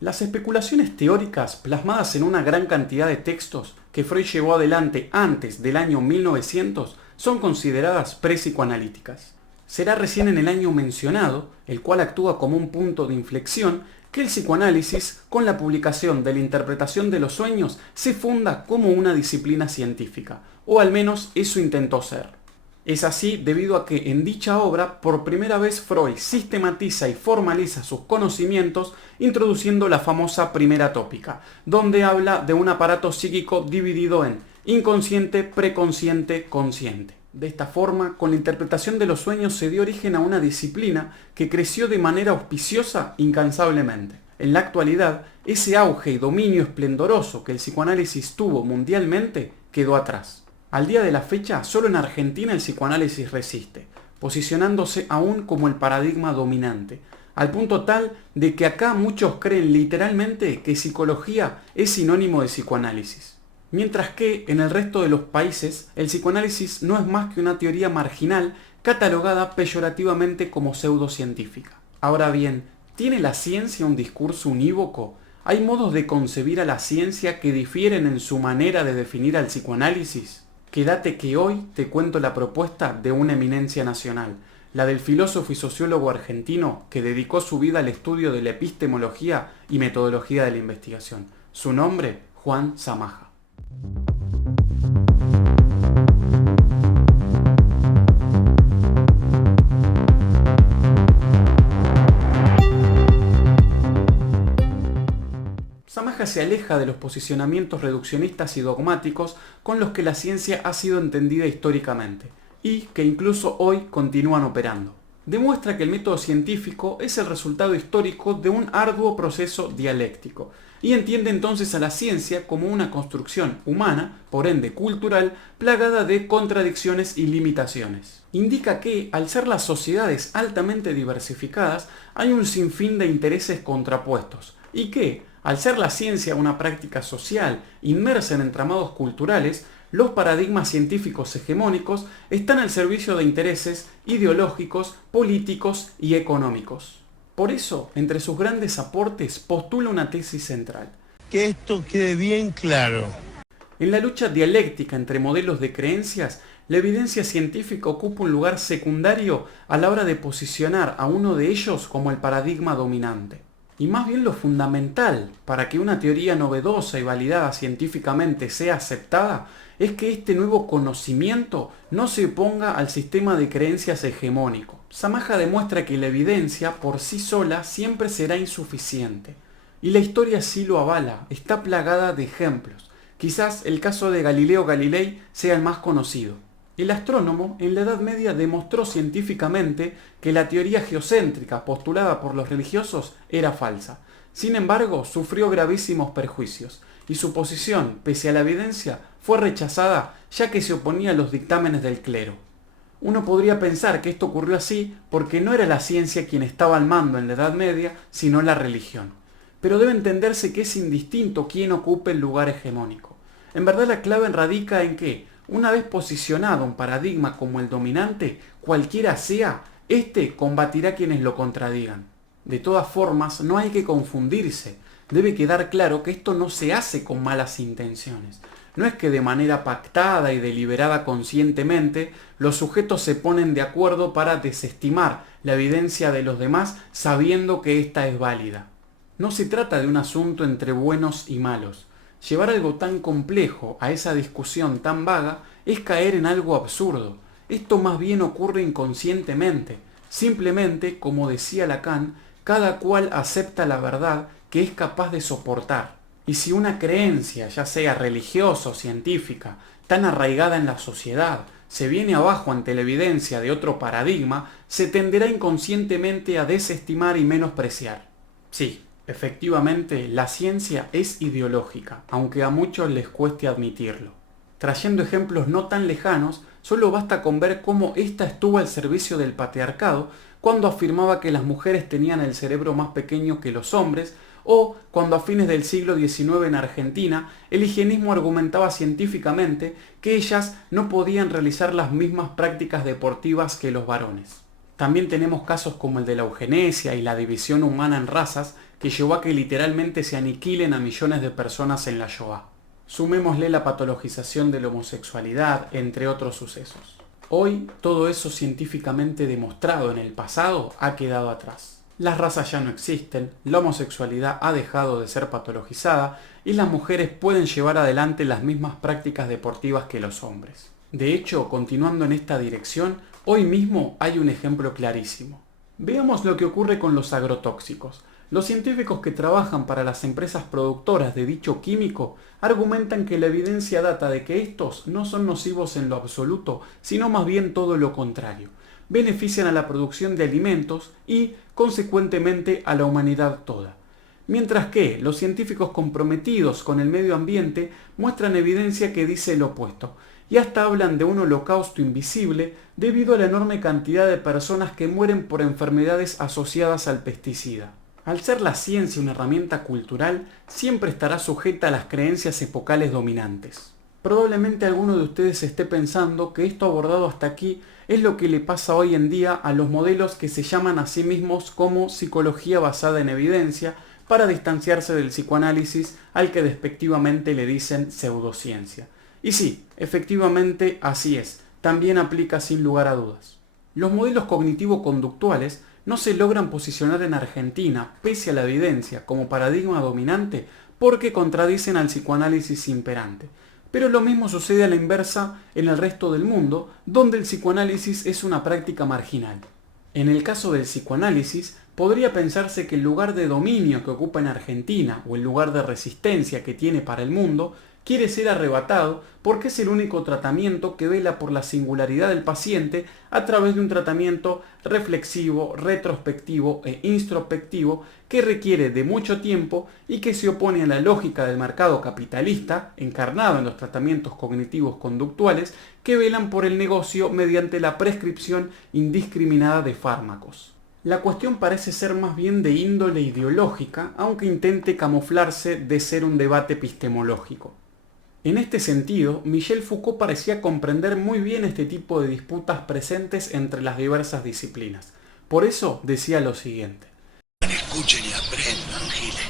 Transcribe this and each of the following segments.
Las especulaciones teóricas plasmadas en una gran cantidad de textos que Freud llevó adelante antes del año 1900 son consideradas prepsicoanalíticas. Será recién en el año mencionado, el cual actúa como un punto de inflexión, que el psicoanálisis, con la publicación de la interpretación de los sueños, se funda como una disciplina científica, o al menos eso intentó ser. Es así debido a que en dicha obra por primera vez Freud sistematiza y formaliza sus conocimientos introduciendo la famosa primera tópica, donde habla de un aparato psíquico dividido en inconsciente, preconsciente, consciente. De esta forma, con la interpretación de los sueños se dio origen a una disciplina que creció de manera auspiciosa incansablemente. En la actualidad, ese auge y dominio esplendoroso que el psicoanálisis tuvo mundialmente quedó atrás. Al día de la fecha, solo en Argentina el psicoanálisis resiste, posicionándose aún como el paradigma dominante, al punto tal de que acá muchos creen literalmente que psicología es sinónimo de psicoanálisis. Mientras que en el resto de los países el psicoanálisis no es más que una teoría marginal catalogada peyorativamente como pseudocientífica. Ahora bien, ¿tiene la ciencia un discurso unívoco? ¿Hay modos de concebir a la ciencia que difieren en su manera de definir al psicoanálisis? Quédate que hoy te cuento la propuesta de una eminencia nacional, la del filósofo y sociólogo argentino que dedicó su vida al estudio de la epistemología y metodología de la investigación. Su nombre, Juan Samaja. Samaja se aleja de los posicionamientos reduccionistas y dogmáticos con los que la ciencia ha sido entendida históricamente y que incluso hoy continúan operando. Demuestra que el método científico es el resultado histórico de un arduo proceso dialéctico y entiende entonces a la ciencia como una construcción humana, por ende cultural, plagada de contradicciones y limitaciones. Indica que, al ser las sociedades altamente diversificadas, hay un sinfín de intereses contrapuestos y que, al ser la ciencia una práctica social inmersa en entramados culturales, los paradigmas científicos hegemónicos están al servicio de intereses ideológicos, políticos y económicos. Por eso, entre sus grandes aportes, postula una tesis central. Que esto quede bien claro. En la lucha dialéctica entre modelos de creencias, la evidencia científica ocupa un lugar secundario a la hora de posicionar a uno de ellos como el paradigma dominante. Y más bien lo fundamental para que una teoría novedosa y validada científicamente sea aceptada es que este nuevo conocimiento no se oponga al sistema de creencias hegemónico. Samaja demuestra que la evidencia por sí sola siempre será insuficiente. Y la historia sí lo avala, está plagada de ejemplos. Quizás el caso de Galileo Galilei sea el más conocido. El astrónomo en la Edad Media demostró científicamente que la teoría geocéntrica postulada por los religiosos era falsa. Sin embargo, sufrió gravísimos perjuicios y su posición, pese a la evidencia, fue rechazada ya que se oponía a los dictámenes del clero. Uno podría pensar que esto ocurrió así porque no era la ciencia quien estaba al mando en la Edad Media, sino la religión. Pero debe entenderse que es indistinto quién ocupe el lugar hegemónico. En verdad la clave radica en que, una vez posicionado un paradigma como el dominante, cualquiera sea, éste combatirá a quienes lo contradigan. De todas formas, no hay que confundirse. Debe quedar claro que esto no se hace con malas intenciones. No es que de manera pactada y deliberada conscientemente los sujetos se ponen de acuerdo para desestimar la evidencia de los demás sabiendo que ésta es válida. No se trata de un asunto entre buenos y malos. Llevar algo tan complejo a esa discusión tan vaga es caer en algo absurdo. Esto más bien ocurre inconscientemente. Simplemente, como decía Lacan, cada cual acepta la verdad que es capaz de soportar. Y si una creencia, ya sea religiosa o científica, tan arraigada en la sociedad, se viene abajo ante la evidencia de otro paradigma, se tenderá inconscientemente a desestimar y menospreciar. Sí. Efectivamente, la ciencia es ideológica, aunque a muchos les cueste admitirlo. Trayendo ejemplos no tan lejanos, solo basta con ver cómo ésta estuvo al servicio del patriarcado cuando afirmaba que las mujeres tenían el cerebro más pequeño que los hombres, o cuando a fines del siglo XIX en Argentina el higienismo argumentaba científicamente que ellas no podían realizar las mismas prácticas deportivas que los varones. También tenemos casos como el de la eugenesia y la división humana en razas que llevó a que literalmente se aniquilen a millones de personas en la Shoah. Sumémosle la patologización de la homosexualidad, entre otros sucesos. Hoy, todo eso científicamente demostrado en el pasado ha quedado atrás. Las razas ya no existen, la homosexualidad ha dejado de ser patologizada y las mujeres pueden llevar adelante las mismas prácticas deportivas que los hombres. De hecho, continuando en esta dirección, hoy mismo hay un ejemplo clarísimo. Veamos lo que ocurre con los agrotóxicos. Los científicos que trabajan para las empresas productoras de dicho químico argumentan que la evidencia data de que estos no son nocivos en lo absoluto, sino más bien todo lo contrario. Benefician a la producción de alimentos y, consecuentemente, a la humanidad toda. Mientras que los científicos comprometidos con el medio ambiente muestran evidencia que dice lo opuesto, y hasta hablan de un holocausto invisible debido a la enorme cantidad de personas que mueren por enfermedades asociadas al pesticida. Al ser la ciencia una herramienta cultural, siempre estará sujeta a las creencias epocales dominantes. Probablemente alguno de ustedes esté pensando que esto abordado hasta aquí es lo que le pasa hoy en día a los modelos que se llaman a sí mismos como psicología basada en evidencia para distanciarse del psicoanálisis al que despectivamente le dicen pseudociencia. Y sí, efectivamente así es, también aplica sin lugar a dudas. Los modelos cognitivo-conductuales no se logran posicionar en Argentina, pese a la evidencia, como paradigma dominante, porque contradicen al psicoanálisis imperante. Pero lo mismo sucede a la inversa en el resto del mundo, donde el psicoanálisis es una práctica marginal. En el caso del psicoanálisis, podría pensarse que el lugar de dominio que ocupa en Argentina, o el lugar de resistencia que tiene para el mundo, quiere ser arrebatado porque es el único tratamiento que vela por la singularidad del paciente a través de un tratamiento reflexivo, retrospectivo e introspectivo que requiere de mucho tiempo y que se opone a la lógica del mercado capitalista, encarnado en los tratamientos cognitivos conductuales, que velan por el negocio mediante la prescripción indiscriminada de fármacos. La cuestión parece ser más bien de índole ideológica, aunque intente camuflarse de ser un debate epistemológico. En este sentido, Michel Foucault parecía comprender muy bien este tipo de disputas presentes entre las diversas disciplinas. Por eso decía lo siguiente: Escuchen y aprendan, Giles.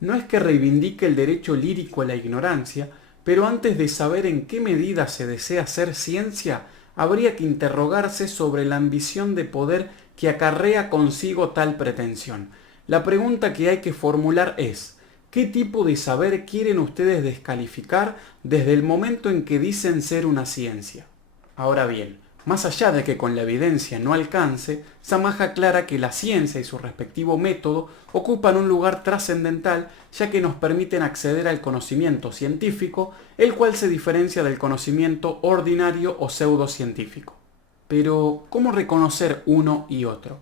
no es que reivindique el derecho lírico a la ignorancia, pero antes de saber en qué medida se desea hacer ciencia, habría que interrogarse sobre la ambición de poder que acarrea consigo tal pretensión. La pregunta que hay que formular es: ¿qué tipo de saber quieren ustedes descalificar desde el momento en que dicen ser una ciencia? Ahora bien, más allá de que con la evidencia no alcance, Samaja aclara que la ciencia y su respectivo método ocupan un lugar trascendental, ya que nos permiten acceder al conocimiento científico, el cual se diferencia del conocimiento ordinario o pseudocientífico. Pero, ¿cómo reconocer uno y otro?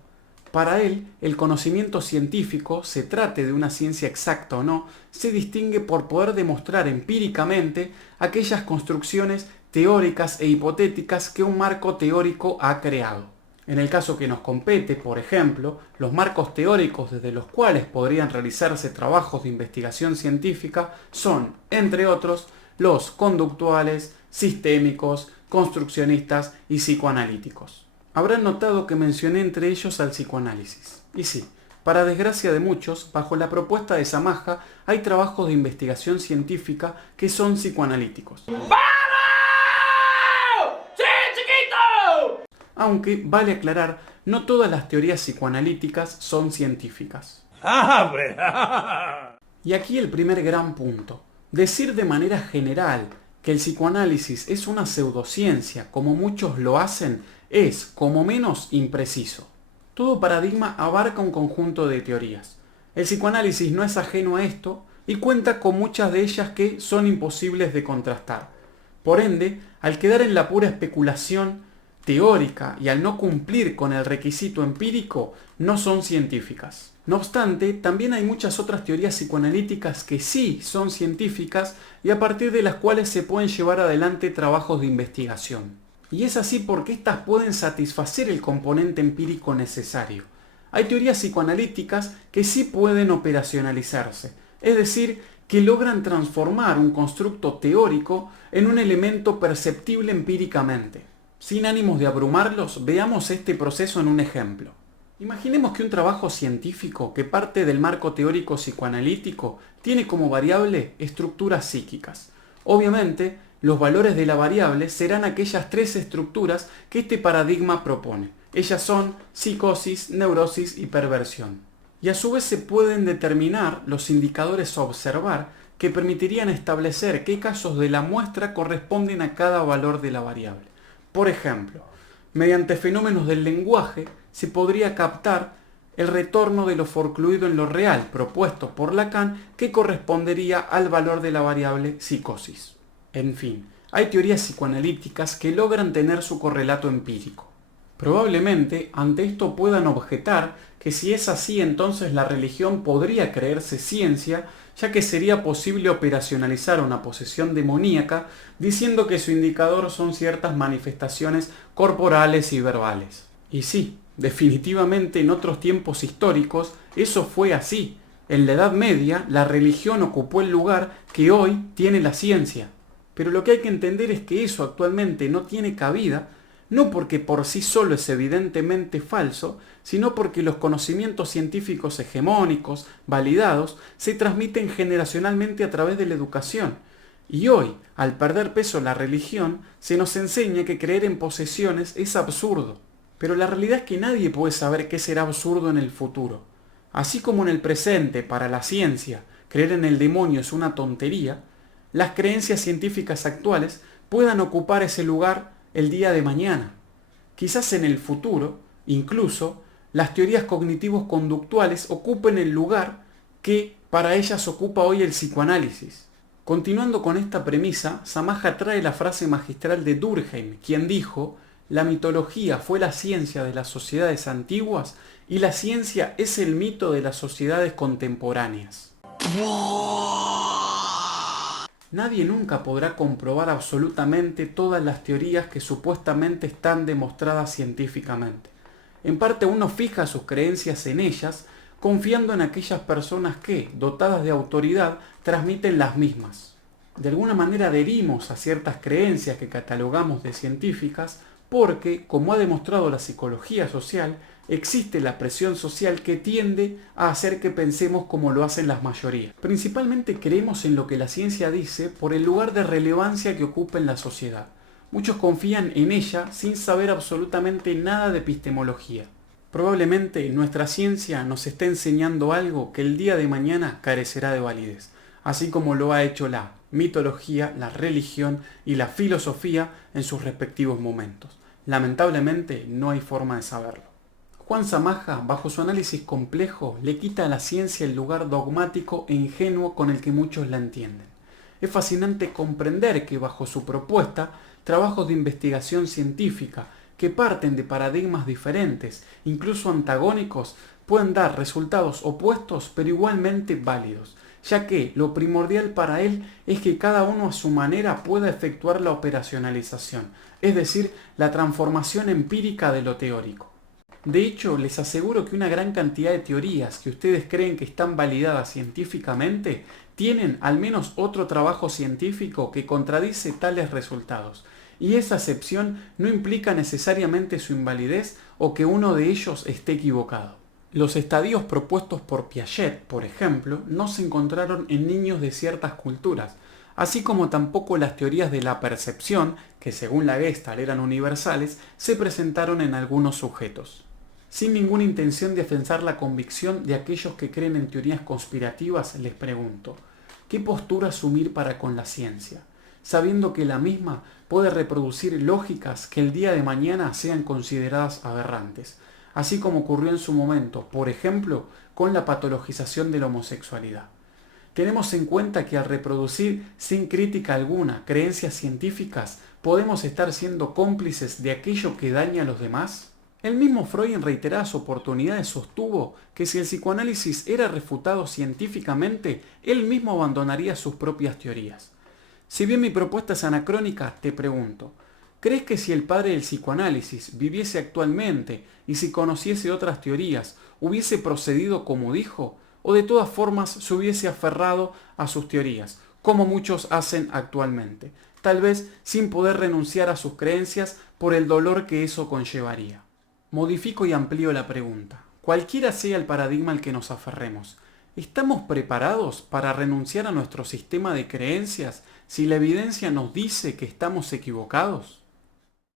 Para él, el conocimiento científico, se trate de una ciencia exacta o no, se distingue por poder demostrar empíricamente aquellas construcciones teóricas e hipotéticas que un marco teórico ha creado. En el caso que nos compete, por ejemplo, los marcos teóricos desde los cuales podrían realizarse trabajos de investigación científica son, entre otros, los conductuales, sistémicos, construccionistas y psicoanalíticos. Habrán notado que mencioné entre ellos al psicoanálisis. Y sí, para desgracia de muchos, bajo la propuesta de Samaja hay trabajos de investigación científica que son psicoanalíticos. ¡Vamos! ¡Sí, chiquito! Aunque, vale aclarar, no todas las teorías psicoanalíticas son científicas. Y aquí el primer gran punto. Decir de manera general que el psicoanálisis es una pseudociencia, como muchos lo hacen, es, como menos, impreciso. Todo paradigma abarca un conjunto de teorías. El psicoanálisis no es ajeno a esto y cuenta con muchas de ellas que son imposibles de contrastar. Por ende, al quedar en la pura especulación teórica y al no cumplir con el requisito empírico, no son científicas. No obstante, también hay muchas otras teorías psicoanalíticas que sí son científicas y a partir de las cuales se pueden llevar adelante trabajos de investigación. Y es así porque éstas pueden satisfacer el componente empírico necesario. Hay teorías psicoanalíticas que sí pueden operacionalizarse, es decir, que logran transformar un constructo teórico en un elemento perceptible empíricamente. Sin ánimos de abrumarlos, veamos este proceso en un ejemplo. Imaginemos que un trabajo científico que parte del marco teórico psicoanalítico tiene como variable estructuras psíquicas. Obviamente, los valores de la variable serán aquellas tres estructuras que este paradigma propone. Ellas son psicosis, neurosis y perversión. Y a su vez se pueden determinar los indicadores a observar que permitirían establecer qué casos de la muestra corresponden a cada valor de la variable. Por ejemplo, mediante fenómenos del lenguaje se podría captar el retorno de lo forcluido en lo real propuesto por Lacan que correspondería al valor de la variable psicosis. En fin, hay teorías psicoanalíticas que logran tener su correlato empírico. Probablemente ante esto puedan objetar que si es así entonces la religión podría creerse ciencia, ya que sería posible operacionalizar una posesión demoníaca diciendo que su indicador son ciertas manifestaciones corporales y verbales. Y sí, definitivamente en otros tiempos históricos eso fue así. En la Edad Media la religión ocupó el lugar que hoy tiene la ciencia. Pero lo que hay que entender es que eso actualmente no tiene cabida, no porque por sí solo es evidentemente falso, sino porque los conocimientos científicos hegemónicos, validados, se transmiten generacionalmente a través de la educación. Y hoy, al perder peso la religión, se nos enseña que creer en posesiones es absurdo. Pero la realidad es que nadie puede saber qué será absurdo en el futuro. Así como en el presente, para la ciencia, creer en el demonio es una tontería, las creencias científicas actuales puedan ocupar ese lugar el día de mañana. Quizás en el futuro, incluso, las teorías cognitivo-conductuales ocupen el lugar que para ellas ocupa hoy el psicoanálisis. Continuando con esta premisa, Samaja trae la frase magistral de Durkheim, quien dijo: la mitología fue la ciencia de las sociedades antiguas y la ciencia es el mito de las sociedades contemporáneas. Nadie nunca podrá comprobar absolutamente todas las teorías que supuestamente están demostradas científicamente. En parte uno fija sus creencias en ellas, confiando en aquellas personas que, dotadas de autoridad, transmiten las mismas. De alguna manera adherimos a ciertas creencias que catalogamos de científicas porque, como ha demostrado la psicología social, existe la presión social que tiende a hacer que pensemos como lo hacen las mayorías. Principalmente creemos en lo que la ciencia dice por el lugar de relevancia que ocupa en la sociedad. Muchos confían en ella sin saber absolutamente nada de epistemología. Probablemente nuestra ciencia nos esté enseñando algo que el día de mañana carecerá de validez, así como lo ha hecho la mitología, la religión y la filosofía en sus respectivos momentos. Lamentablemente no hay forma de saberlo. Juan Samaja, bajo su análisis complejo, le quita a la ciencia el lugar dogmático e ingenuo con el que muchos la entienden. Es fascinante comprender que bajo su propuesta, trabajos de investigación científica que parten de paradigmas diferentes, incluso antagónicos, pueden dar resultados opuestos pero igualmente válidos, ya que lo primordial para él es que cada uno a su manera pueda efectuar la operacionalización, es decir, la transformación empírica de lo teórico. De hecho, les aseguro que una gran cantidad de teorías que ustedes creen que están validadas científicamente tienen al menos otro trabajo científico que contradice tales resultados, y esa excepción no implica necesariamente su invalidez o que uno de ellos esté equivocado. Los estadios propuestos por Piaget, por ejemplo, no se encontraron en niños de ciertas culturas, así como tampoco las teorías de la percepción, que según la Gestalt eran universales, se presentaron en algunos sujetos. Sin ninguna intención de afianzar la convicción de aquellos que creen en teorías conspirativas, les pregunto, ¿qué postura asumir para con la ciencia? Sabiendo que la misma puede reproducir lógicas que el día de mañana sean consideradas aberrantes, así como ocurrió en su momento, por ejemplo, con la patologización de la homosexualidad. Tenemos en cuenta que al reproducir sin crítica alguna creencias científicas, ¿podemos estar siendo cómplices de aquello que daña a los demás? El mismo Freud en reiteradas oportunidades sostuvo que si el psicoanálisis era refutado científicamente, él mismo abandonaría sus propias teorías. Si bien mi propuesta es anacrónica, te pregunto, ¿crees que si el padre del psicoanálisis viviese actualmente y si conociese otras teorías, hubiese procedido como dijo? ¿O de todas formas se hubiese aferrado a sus teorías, como muchos hacen actualmente, tal vez sin poder renunciar a sus creencias por el dolor que eso conllevaría? Modifico y amplío la pregunta. Cualquiera sea el paradigma al que nos aferremos, ¿estamos preparados para renunciar a nuestro sistema de creencias si la evidencia nos dice que estamos equivocados?